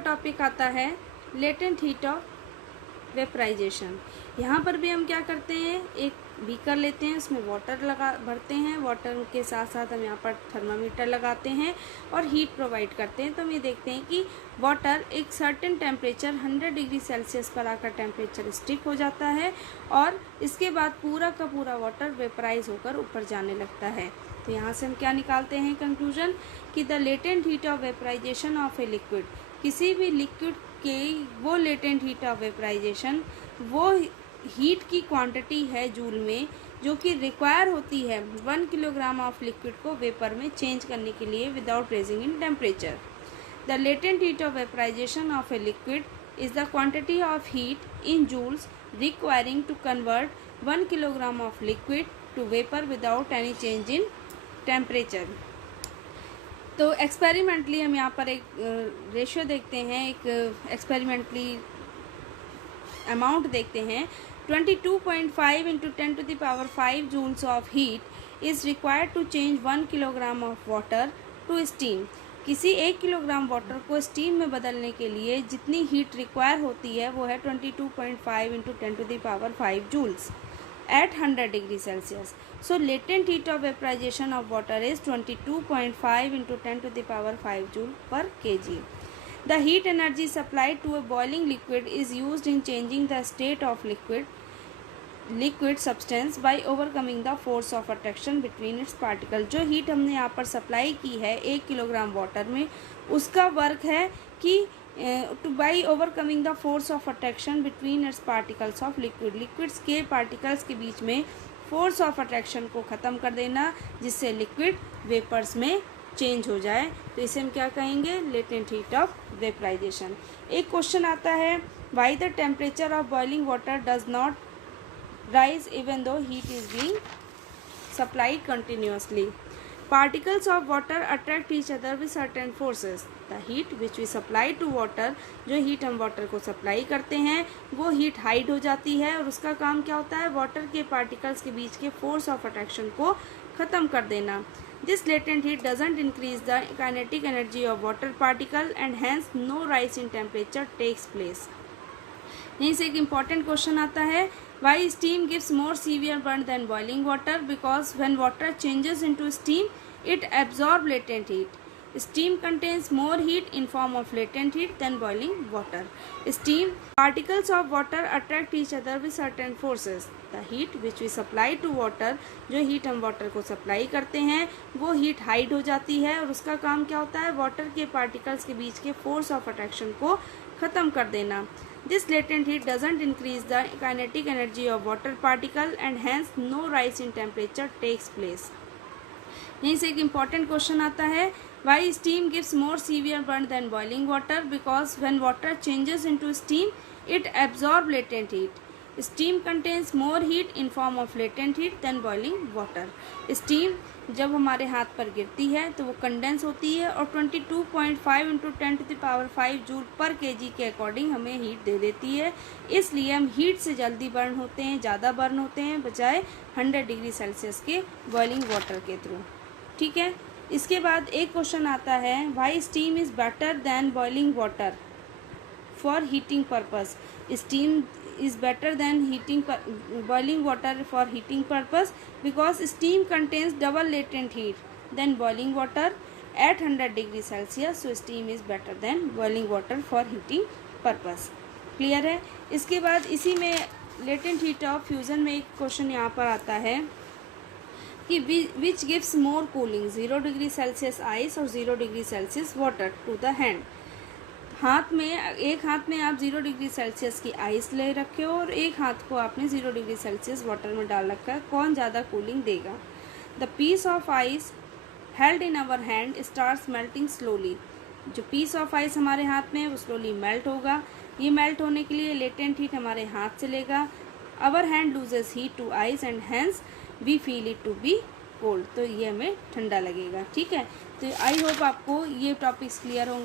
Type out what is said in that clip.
Topic आता है latent heat of vaporisation. यहाँ पर भी हम क्या करते हैं, एक बीकर लेते हैं, उसमें वाटर भरते हैं, वाटर के साथ साथ हम यहाँ पर थर्मामीटर लगाते हैं और हीट प्रोवाइड करते हैं। तो हम ये देखते हैं कि वाटर एक सर्टेन टेम्परेचर 100 डिग्री सेल्सियस पर आकर टेम्परेचर स्टिक हो जाता है और इसके बाद पूरा का पूरा वाटर वेपराइज होकर ऊपर जाने लगता है। तो यहाँ से हम क्या निकालते हैं कंक्लूजन कि the latent heat of vaporisation of a liquid, किसी भी लिक्विड के वो लेटेंट हीट ऑफ वेपराइजेशन, वो हीट की क्वांटिटी है जूल में जो कि रिक्वायर होती है 1 किलोग्राम ऑफ लिक्विड को वेपर में चेंज करने के लिए without raising in temperature. The latent heat of vaporisation of a liquid is the quantity of heat in joules requiring to convert 1 kilogram of liquid to vapour without any change in temperature. तो experimentally हम यहाँ पर एक ratio देखते हैं, एक experimentally amount देखते हैं। 22.5 into 10 to the power 5 joules of heat is required to change 1 kilogram of water to steam. किसी 1 किलोग्राम वाटर को स्टीम में बदलने के लिए जितनी हीट रिक्वायर होती है वो है 22.5 into 10 to the power 5 joules at 100 degree Celsius. So latent heat of vaporization of water is 22.5 into 10 to the power 5 joule per kg. The heat energy supplied to a boiling liquid is used in changing the state of liquid substance by overcoming the force of attraction between its particle. जो heat हमने यहाँ पर supply की है 1 kilogram water में, उसका work है कि by overcoming the force of attraction between its particles of liquid, liquids के particles के बीच में force of attraction को ख़त्म कर देना जिससे liquid vapors में चेंज हो जाए। तो इसे हम क्या कहेंगे, latent heat of vaporization। एक क्वेश्चन आता है, why the temperature of boiling water does not rise even though heat is being supplied continuously? Particles of water attract each other with certain forces. The heat which we supply to water, जो heat हम water को supply करते हैं वो heat hide हो जाती है और उसका काम क्या होता है, वाटर के पार्टिकल्स के बीच के फोर्स ऑफ अट्रैक्शन को ख़त्म कर देना। This latent heat doesn't increase the kinetic energy of water particle and hence no rise in temperature takes place. यहीं से एक इम्पॉर्टेंट क्वेश्चन आता है, why steam gives more severe burn than boiling water? Because when water changes into steam, it absorbs latent heat. Steam contains more heat in form of latent heat than boiling water. Steam particles of water attract each other with certain forces. The heat which we supply to water, जो heat हम water को supply करते हैं वो heat hide हो जाती है और उसका काम क्या होता है, वाटर के पार्टिकल्स के बीच के फोर्स ऑफ अट्रैक्शन को ख़त्म कर देना। This latent heat doesn't increase the kinetic energy of water particle and hence no rise in temperature takes place. यहीं से एक इम्पॉर्टेंट क्वेश्चन आता है, why steam gives more severe burn than boiling water? Because when water changes into steam, it absorbs latent heat. Steam contains more heat in form of latent heat than boiling water. Steam जब हमारे हाथ पर गिरती है तो वो condense होती है और 22.5 into 10 to the power 5 joule पर केजी के अकॉर्डिंग हमें हीट दे देती है। इसलिए हम हीट से जल्दी बर्न होते हैं, ज़्यादा बर्न होते हैं बजाय 100 डिग्री सेल्सियस के बॉइलिंग वाटर के थ्रू। ठीक है, इसके बाद एक क्वेश्चन आता है, why steam is better than boiling water for heating purpose? Steam is better than boiling water for heating purpose because steam contains double latent heat than boiling water at 100 degree Celsius. So steam is better than boiling water for heating purpose. Clear है। इसके बाद इसी में latent heat of fusion में एक question यहाँ पर आता है कि which gives more cooling, 0 degree Celsius ice और 0 degree Celsius water to the hand? एक हाथ में आप 0 डिग्री सेल्सियस की आइस ले रखे हो और एक हाथ को आपने 0 डिग्री सेल्सियस वाटर में डाल रखा है, कौन ज़्यादा कूलिंग देगा? The piece of ice held in our hand starts melting slowly. जो पीस ऑफ आइस हमारे हाथ में है वो स्लोली मेल्ट होगा। ये मेल्ट होने के लिए लेटेंट हीट हमारे हाथ से लेगा। Our hand loses heat to ice and hence we feel it to be cold. तो ये हमें ठंडा लगेगा। ठीक है, तो आई होप आपको ये टॉपिक्स क्लियर होंगे।